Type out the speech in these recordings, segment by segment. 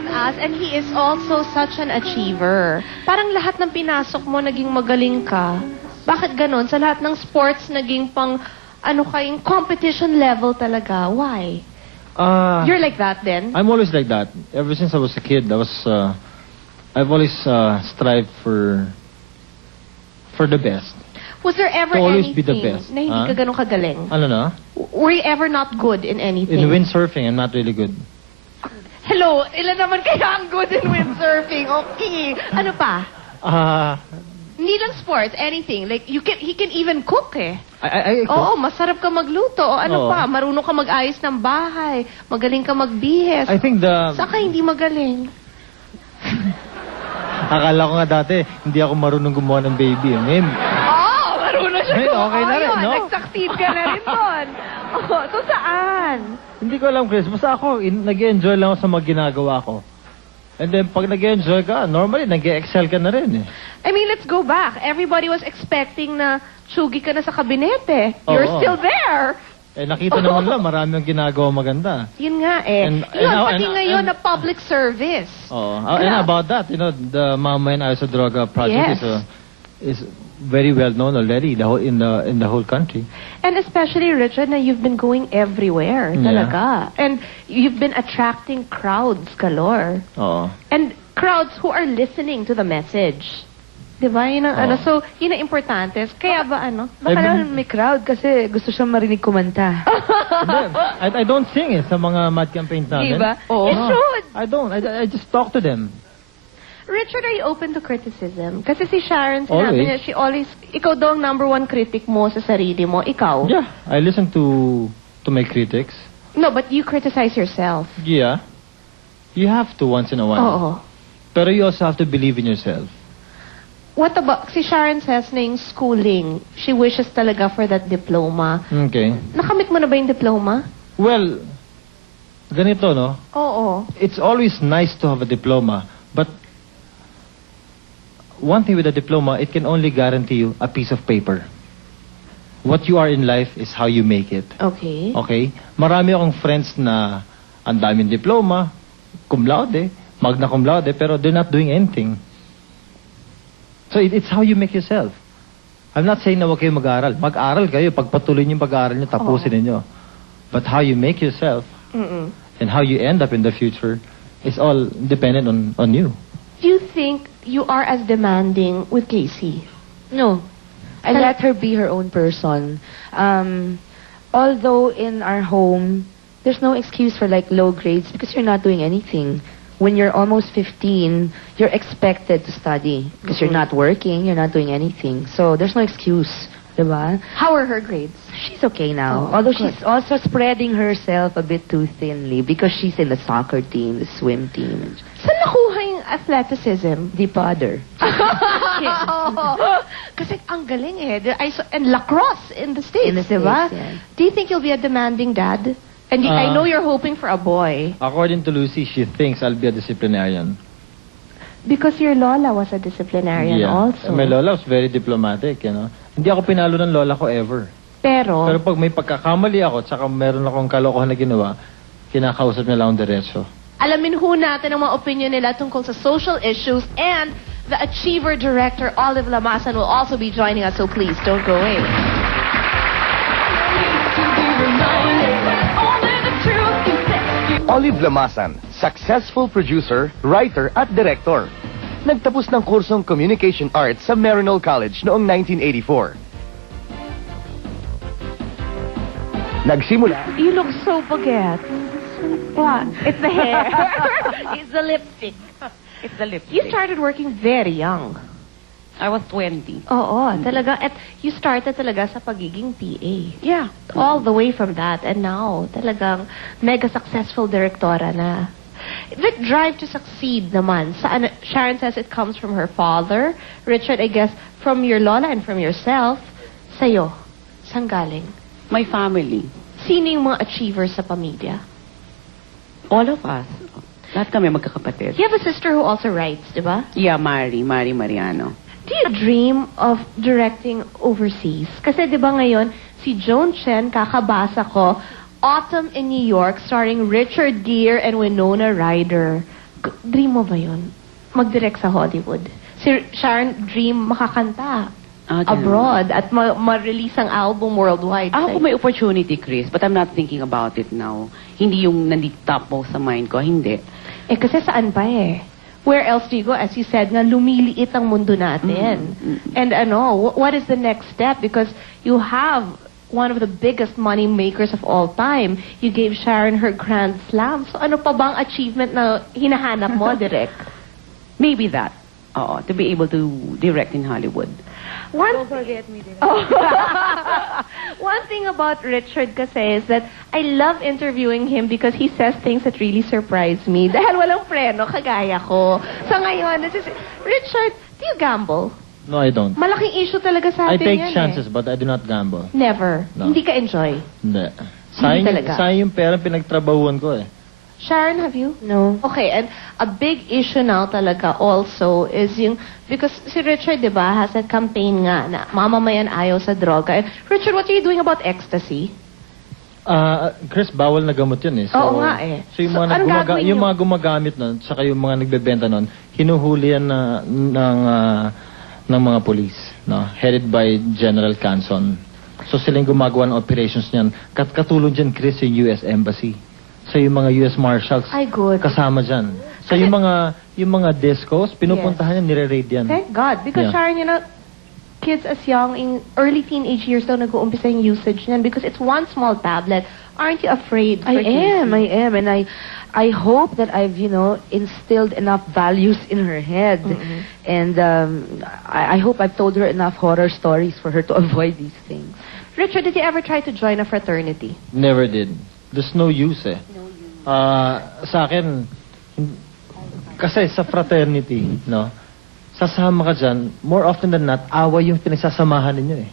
with us, and he is also such an achiever. Parang lahat ng pinasok mo, naging magaling ka. Bakit ganon? Sa lahat ng sports, naging pang, kayong competition level talaga. Why? You're like that then? I'm always like that. Ever since I was a kid, I've always strived for the best. Was there ever To always be anything the best. na hindi ka ganun kagaling? Ano na? Were you ever not good in anything? In windsurfing, I'm not really good. Hello, ilan naman kaya ang good in windsurfing? Okay. Ano pa? Hindi lang sports, anything. Like, he can even cook eh. I cook. Oo, masarap ka magluto. O ano Oo. pa, marunong ka mag-ayos ng bahay. Magaling ka magbihis. I think Saka hindi magaling. Akala ko nga dati, hindi ako marunong gumawa ng baby. Ngayon, Marunong siya Ngayon, kung okay na rin, yun. no? Nag-succeed ka na rin doon. So saan? hindi ko alam, Chris. Basta ako, nag-enjoy lang ako sa mga ginagawa ko. And then, pag nag-enjoy ka, normally, nag-excel ka na rin eh. I mean, let's go back. Everybody was expecting na tsugi ka na sa kabinete. You're Oo. still there. Eh, nakita naman lang, marami ang ginagawa maganda. Yun nga eh. And- Yun, and- pati and- ngayon and- na public service. Oh, and about that, the Mama and I sa Droga project Yes. is very well known already in the whole country. And especially, Richard, na you've been going everywhere Yeah. talaga. And you've been attracting crowds galore. Oh. And crowds who are listening to the message. Diba? Yun ang Oo. so, yun ang importante. Kaya ba Baka I've been- naman may crowd kasi gusto siyang marinig kumanta. I don't sing eh sa mga mad campaigns namin. Diba? Oo. It No, should. I don't. I just talk to them. Richard, are you open to criticism? Kasi si Sharon, sinabi Always. niya, ikaw daw ang #1 critic mo sa sarili mo. Ikaw? Yeah, I listen to my critics. No, but you criticize yourself. Yeah. You have to once in a while. Oo. Pero you also have to believe in yourself. What about, si Sharon says na yung schooling, she wishes talaga for that diploma. Okay. Nakamit mo na ba yung diploma? Well, ganito, no? Oo. It's always nice to have a diploma, but one thing with a diploma, it can only guarantee you a piece of paper. What you are in life is how you make it. Okay. Okay? Marami akong friends na ang daming diploma, cum laude, magna cum laude, pero they're not doing anything. So it's how you make yourself. I'm not saying na huwag kayo mag-aaral. Mag-aaral kayo, pagpatuloy niyo yung pag-aaral niyo, tapusin niyo. But how you make yourself and how you end up in the future is all dependent on you. Do you think you are as demanding with Casey? No. I let her be her own person. Although in our home, there's no excuse for like low grades because you're not doing anything. When you're almost 15, you're expected to study because you're not working, you're not doing anything. So there's no excuse, diba? How are her grades? She's okay now. Oh, Although good. she's also spreading herself a bit too thinly because she's in the soccer team, the swim team. Saan nakuha yung athleticism? The father. Kasi ang galing eh. And lacrosse in the States, In the diba? States, yeah. Do you think you'll be a demanding dad? And I know you're hoping for a boy. According to Lucy, she thinks I'll be a disciplinarian. Because your lola was a disciplinarian also. My lola was very diplomatic, Hindi ako pinalo ng lola ko ever. Pero Pero, pag may pagkakamali ako, tsaka meron akong kalokohan na ginawa, kinakausap niya lang ang diretso. alamin ho natin ang mga opinion nila tungkol sa social issues, and the Achiever Director, Olive Lamasan, will also be joining us, so please don't go away. Olive Lamasan, successful producer, writer at director. Nagtapos ng kursong Communication Arts sa Marinol College noong 1984. Nagsimula You look so baguette. What? It's the hair. It's the lipstick. It's the lipstick. You started working very young. I was 20. Oo, talaga. At you started talaga sa pagiging PA. Yeah. All the way from that. And now, talagang mega successful directora na. The drive to succeed naman. Sharon says it comes from her father. Richard, I guess, from your lola and from yourself. Sa'yo, saan galing? My family. Sino yung mga achievers sa pamilya? All of us. Lahat kami magkakapatid. You have a sister who also writes, di ba? Yeah, Mari Mariano. Do you dream of directing overseas? Kasi di ba ngayon, si Joan Chen, kakabasa ko, Autumn in New York, starring Richard Gere and Winona Ryder. Dream mo ba yun? Mag-direct sa Hollywood. Si Sharon, dream makakanta Ganun. abroad at ma-release ang album worldwide. Ako kung may opportunity, Chris, but I'm not thinking about it now. Hindi yung top mo sa mind ko, hindi. Eh, kasi saan pa eh? Where else do you go? As you said nga, lumiliit ang mundo natin. And what is the next step? Because you have one of the biggest money makers of all time. You gave Sharon her Grand Slam. So ano pa bang achievement na hinahanap mo, Direk? Maybe that. Oo, to be able to direct in Hollywood. Don't forget me, Direk. One thing about Richard kasi is that I love interviewing him because he says things that really surprise me. Dahil walang preno, kagaya ko. So ngayon, Richard, do you gamble? No, I don't. Malaking issue talaga sa I atin take yan chances, but I do not gamble. Never. No. Hindi ka enjoy. Hindi. Sayang, talaga. sayang yung pera pinagtrabahuan ko eh. Sharon, have you? No. Okay, and a big issue now talaga also is yung, because si Richard, di ba, has a campaign nga na mamamayan ayaw sa droga. And Richard, what are you doing about ecstasy? Chris, bawal na gamot yun eh. So, Oo nga eh. So yung So, mga, anong gagawin yung niyo? mga gumagamit nun, saka yung mga nagbebenta nun, hinuhuli yan ng mga police, no? Headed by General Canson. So sila yung gumagawa ng operations niyan. Katulong dyan, Chris, yung US Embassy. So yung mga US Marshals, Ay, good. kasama dyan. So yung mga discos, pinupuntahan yan, nire-raid yan. Thank God. Because Yeah. Sharon, kids as young, in early teenage years daw nag-uumpisa yung usage niyan because it's one small tablet. Aren't you afraid? I for am, Casey? and I hope that I've, instilled enough values in her head. And I hope I've told her enough horror stories for her to avoid these things. Richard, did you ever try to join a fraternity? Never did. There's no use eh. Sa akin, kasi sa fraternity, no, sasama ka dyan, more often than not, away yung pinagsasamahan ninyo eh.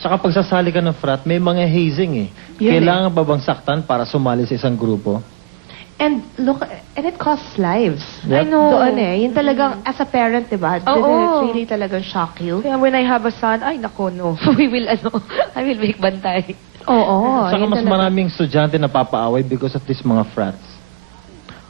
Saka pag sasali ka ng frat, may mga hazing eh. Yun Kailangan ba bang saktan para sumali sa isang grupo? And look, and it costs lives. Yep. I know. Doon eh. Yung talagang, as a parent, diba? Oo. It really talagang shock you. Kaya when I have a son, ay nako, no. I will make bantay. Oo. Saka yun mas talaga. maraming estudyante na papaaway because of these mga frats.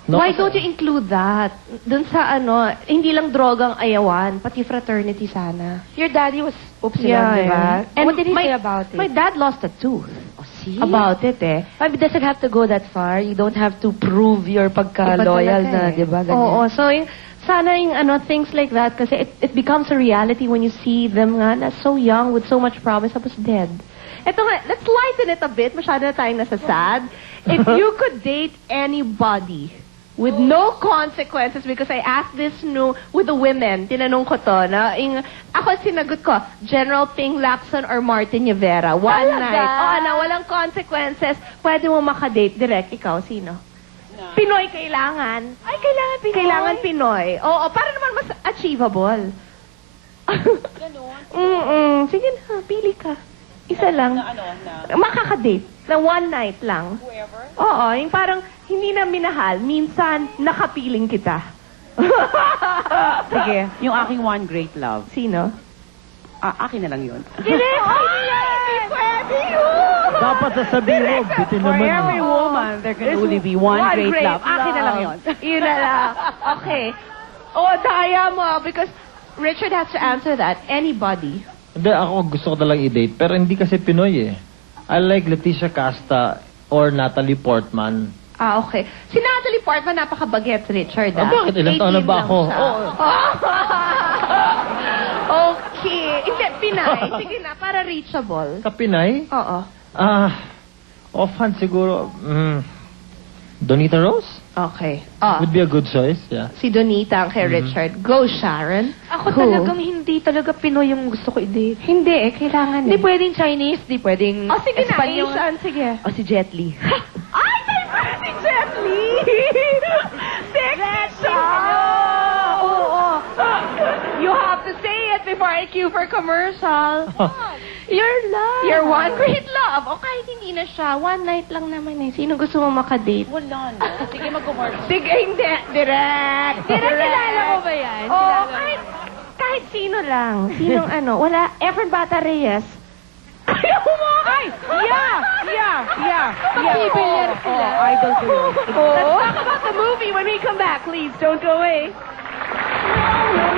No, Why kasi- don't you include that? Doon sa hindi lang drogang ayawan, pati fraternity sana. Your daddy was Upsilon, diba? And what did he say about it? My dad lost a tooth Oh, see? about it eh. It doesn't have to go that far. You don't have to prove your Iba pagka-loyal talaga na, eh. diba? Ganyan. Oo. So, sana yung things like that kasi it becomes a reality when you see them nga na so young with so much promise tapos dead. Ito nga, let's lighten it a bit. Masyado na tayong nasa sad. If you could date anybody with no consequences, because I asked this with the women, tinanong ko to, ako sinagot ko, General Ping Lacson or Martin Rivera, one night. Walang consequences, pwede mo makadate. Direct, ikaw, sino? Pinoy kailangan. Ay, kailangan Pinoy? Kailangan Pinoy. Oo, para naman mas achievable. Ganon? Sige na, pili ka. Isa lang. Makakadate. Na one night lang. Whoever? Oo, yung parang hindi na minahal. Minsan, nakapiling kita. Sige, yung aking one great love. Sino? Akin na lang yun. Direk! Hindi pwede yun! Dapat sasabihin mo, bitin For naman. every woman, there can only be one great love. Akin na lang yun. Yun na lang. Okay. Daya mo. Because Richard has to answer that. Anybody. Hindi, ako gusto ko talagang i-date. Pero hindi kasi Pinoy eh. I like Leticia Casta or Natalie Portman. Okay. Si Natalie Portman, napaka-bagets, Richard. Bakit? Ilang taon na 18 ba lang ako? siya. Okay. Hindi, Pinay. Sige na, para reachable. Kapinay? Oo. Offhand siguro, Donita Rose? Okay. Would be a good choice, yeah. Si Donita ang kay Richard. Go, Sharon. Ako Who? talagang hindi talaga Pinoy yung gusto ko i-date. Hindi eh, kailangan Hindi eh. pwedeng Chinese, hindi pwedeng Sige na, Espanyol. Asian, sige. O si Jet Li. Ay, si Jet Li! Sexy siya! Oo. You have to say it before I cue for commercial. Your love. Your one great love. O kahit hindi na siya, one night lang naman eh. Sino gusto mo makadate? Wala na. Sige, mag-commercial. Sige, hindi. Direct. kilala mo ba yan? Oo, kahit sino lang. Sinong wala. Efren Bata Reyes. Ayaw mo! Ay! Yeah! Bibilyar sila. Idol ko yun. Let's talk about the movie when we we come back, please don't go away.